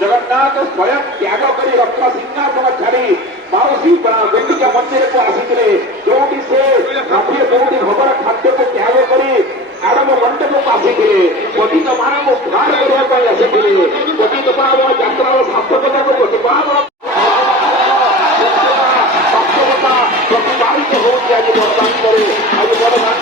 जगन्नाथ स्वयं त्याग कर रक्त सिंहासन छाड़ी माउसी गुंडिचा मंदिर को आसी जो से रथी जोटी भोगर खाद्य को त्याग कर आडम मंडप को आसी पतित मान को उद्धार करने आसी पतित मान यात्रा सार्थकता को प्रतिपादन वास्तवता प्रतिपादित हो आज बर्दान आज बर्दान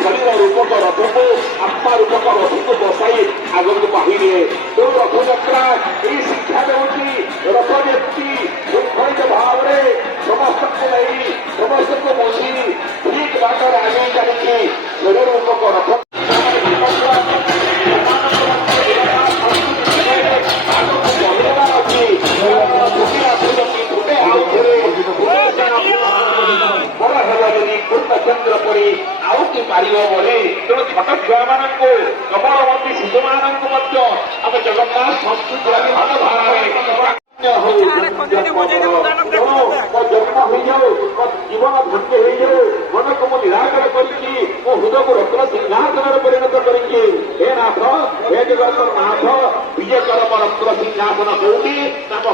शरीर रूपक रथ को आत्मा रूपक रथ को बसाई आगे बाहर जो रथयात्रा ये शिक्षा देती रथ व्यक्ति शृंखलित भाव में समस्त को नहीं समस्त को बसी ठीक बाटर आगे चलती शरीर रूपक रथ चंद्र पड़ी आउ कि पार बोले तेणु छोट छुआ मान कमलवती शिशु मान आम जगन्नाथ संस्कृति जन्म हो जाऊ जीवन धन्य हो जाऊ मन को मुझे निराकर करी मो हृदय को रत्न सिंहासन परिणत करी हे नाथ हे जगत नाथ विजय कर रत्न सिंहासन कौटी नाम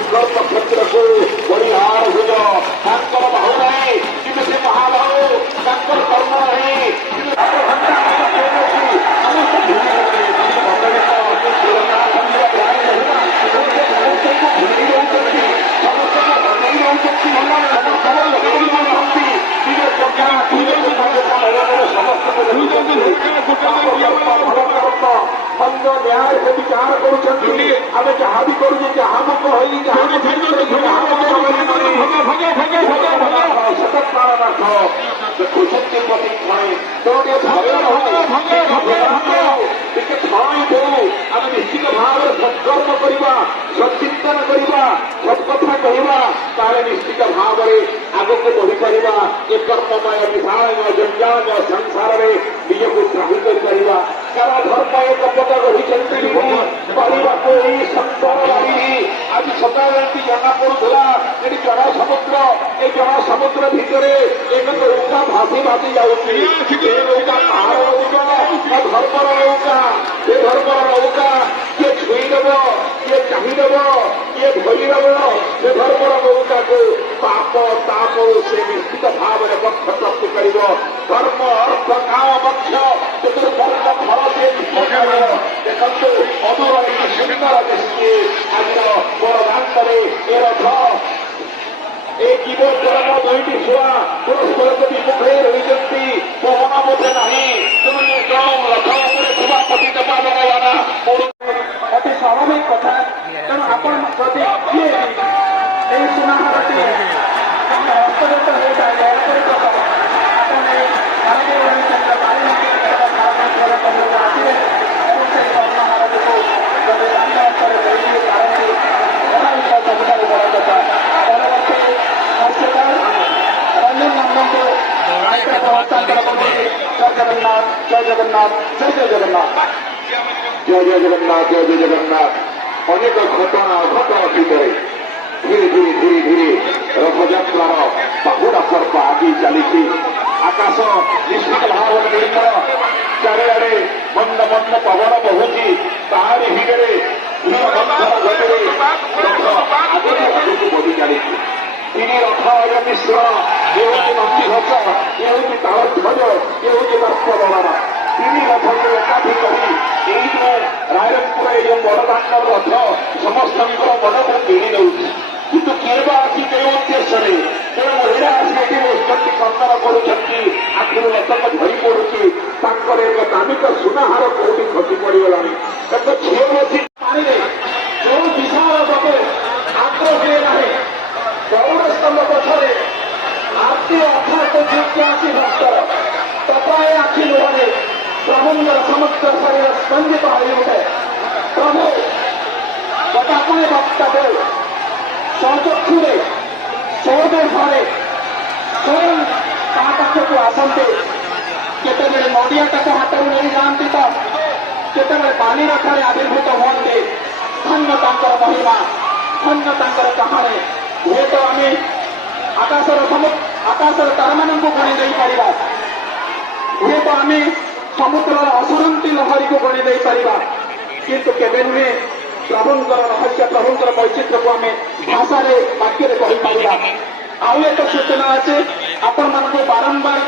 कर्मक्षेत्र को बलिहार हुज भाव नहीं कि महाभाव कर्म नहीं मंद न्याय से विचार करें जहाँ भी करूँ जहाँ कहली सतत प्राण रख खुशक्ति प्रति आम निश्चित भाव सत्कर्म करवा सचिंतन करवा सत्कथा कहवा तार निश्चित भाव ଆଗକୁ ବଢିପାରିବା ଏ କର୍ମମୟ ବିଶାଳମୟ ଜଞ୍ଜାଳମୟ ସଂସାରରେ ନିଜକୁ ତ୍ରାହି କରିପାରିବା। କାରଣ ଧର୍ମ ଏକ ପଦ ରହିଛନ୍ତି କରିବାକୁ ଏଇ ସଂସାର ବାଡ଼ି। ଆଜି ସକାଳେ ଏଠି ଜଣା ପଡୁଥିଲା ଏଠି ଜନସମୁଦ୍ର, ଏ ଜନସମୁଦ୍ର ଭିତରେ ଏକ ନୌକା ଭାସି ଭାସି ଯାଉଛି। ଏ ନୌକା କାହାର ନୌକା? ନା ଧର୍ମର ନୌକା। ଏ ଧର୍ମର ନୌକା କିଏ ଛୁଇଁଦେବ, କିଏ ଚାହିଁଦେବ, କିଏ ଧରିଦେବ ସେ ଧର୍ମର ନୌକାକୁ ପାପ ତାପରୁ ସେ ନିଶ୍ଚିତ ଭାବରେ ପକ୍ଷ ପ୍ରାପ୍ତି କରିବ। ଧର୍ମ ଅର୍ଥ କାମ ପକ୍ଷ ଚତୁର୍ଭର୍ଗ ଫଳ ସେ ଦେଖନ୍ତୁ ଅଦୂର ଏକ ସୁନ୍ଦର ଦୃଷ୍ଟି ଆଜିର ବଡ଼ ଦାଣ୍ଡରେ ଏ ରଥ ଏ ଜୀବନ ଦୁଇଟି ଛୁଆ ପରସ୍ପରକୁ ବିମୁଖରେ ରହିଛନ୍ତି। ପବନ ବୋଧେ ନାହିଁ, ସେମାନେ ରଥ ଉପରେ ଥିବା ପତି ଦେବା ଜଣାଇବାନା ଅତି ସ୍ୱାଭାବିକ କଥା। ତେଣୁ ଆପଣ ଯଦି କିଏ ଏହି ସୁନାହାରଟି ହସ୍ତଗତ ହୋଇଥାଏ ଦୟାକରି ଆପଣ ଭାରତୀୟ ଗଣତନ୍ତ୍ର ଆସିବେ ଏବଂ ସେହି ସ୍ୱର୍ଣ୍ଣହାରଟିକୁ ଯଦି ତାଙ୍କ ହାତରେ ଦେଇଦେଇ ପାରନ୍ତି ଏହା ହେଉଛି ସବୁଠାରୁ ବଡ଼ କଥା। ପରବର୍ତ୍ତୀ ହସ୍ତକାର ରଞ୍ଜନ ନନ୍ଦନଙ୍କୁ ହସ୍ତାନ୍ତର କରୁଛି। ଜୟ ଜଗନ୍ନାଥ, ଜୟ ଜଗନ୍ନାଥ, ଜୟ ଜୟ ଜଗନ୍ନାଥ, ଜୟ ଜୟ ଜଗନ୍ନାଥ, ଜୟ ଜୟ ଜଗନ୍ନାଥ। ଅନେକ ଘଟଣା ଅଘଟ ଅତୀତରେ ଧୀରେ ଧୀରେ ଧୀରେ ଧୀରେ ରଥଯାତ୍ରାର ବାହୁଡ଼ା ପର୍ବ ଆଗେଇ ଚାଲିଛି। ଆକାଶ ନିଶ୍ଚିତ ଭାବରେ ନିର୍ମଳ, ଚାରିଆଡ଼େ ମନ୍ଦ ମନ୍ଦ ପବନ ବହୁଛି। ତାହାରି ଭିତରେ ଗତିରେ ରଥ ଆଗକୁ ବଢି ଚାଲିଛି। ତିନି ରଥ ଏବେ ମିଶ୍ରଣ, ଏ ହେଉଛି ନନ୍ଦିଘୋଷ, ଏ ହେଉଛି ତାଳଧ୍ୱଜ, ଏ ହେଉଛି ବାଷ୍ପବଳନ। ତିନି ରଥକୁ ଏକାଠି କରି ଏଇ ଯେଉଁ ରାୟରଙ୍ଗପୁର ଏ ଯେଉଁ ବଡ଼ଦାଣ୍ଡର ରଥ ସମସ୍ତଙ୍କର ମନକୁ କିଣି ନେଉଛି। କିନ୍ତୁ କିଏ ବା ଆସି କେଉଁ ଉଦ୍ଦେଶ୍ୟରେ କେଉଁ ମହିଳା ଆସି ଏଠି ବସୁଛନ୍ତି, କନ୍ଦନ କରୁଛନ୍ତି, ଆଖିରୁ ରଥକ ଝରି ପଡୁଛି। ତାଙ୍କର ଏକ ଦାମିକ ସୁନାହାର କୋଉଠି ଖସି ପଡିଗଲାଣି। ଏକ ଝିଅ ଅଛି ପାଣିରେ ଯୋଉ ବିଶାଳ ବାବୁ ଆଗ୍ରହ ହୁଏ ନାହିଁ। ଗରୁଡ଼ ସ୍ତମ୍ଭ ପଛରେ ଆରତି ଅର୍ଥାତ ଯୋଗ୍ୟ ଆସି ଭକ୍ତର ତପାଏ ଆଖି ଲୁହରେ ପ୍ରଭୁଙ୍କର ସମସ୍ତ ଶରୀର ସ୍ପନ୍ଦିତ ହୋଇ ଉଠେ। ପ୍ରଭୁ କଟାପଣେ ବକ୍ତାକୁ ସଚକ୍ଷୁରେ ସୌଦେଶରେ ସ୍ୱୟଂ ତା ପାଖକୁ ଆସନ୍ତି। କେତେବେଳେ ନଡ଼ିଆଟାକୁ ହାତରୁ ନେଇଯାଆନ୍ତି ତ କେତେବେଳେ ପାଣି ରଥରେ ଆବିର୍ଭୂତ ହୁଅନ୍ତି। ଧନ୍ୟ ତାଙ୍କର ମହିମା, ଧନ୍ୟ ତାଙ୍କର କାହାଣୀ। ହୁଏତ ଆମେ ଆକାଶର ତାରମାନଙ୍କୁ ଗଣି ଦେଇପାରିବା, ହୁଏତ ଆମେ ସମୁଦ୍ରର ଅସରନ୍ତି ଲହରୀକୁ ଗଣି ଦେଇପାରିବା, କିନ୍ତୁ କେବେ ନୁହେଁ ପ୍ରଭୁଙ୍କର ରହସ୍ୟ, ପ୍ରଭୁଙ୍କର ବୈଚିତ୍ର୍ୟକୁ ଆମେ ଭାଷାରେ ବାକ୍ୟରେ କହିପାରିବା। ଆଉ ଏକ ସୂଚନା ଅଛି, ଆପଣମାନଙ୍କୁ ବାରମ୍ବାର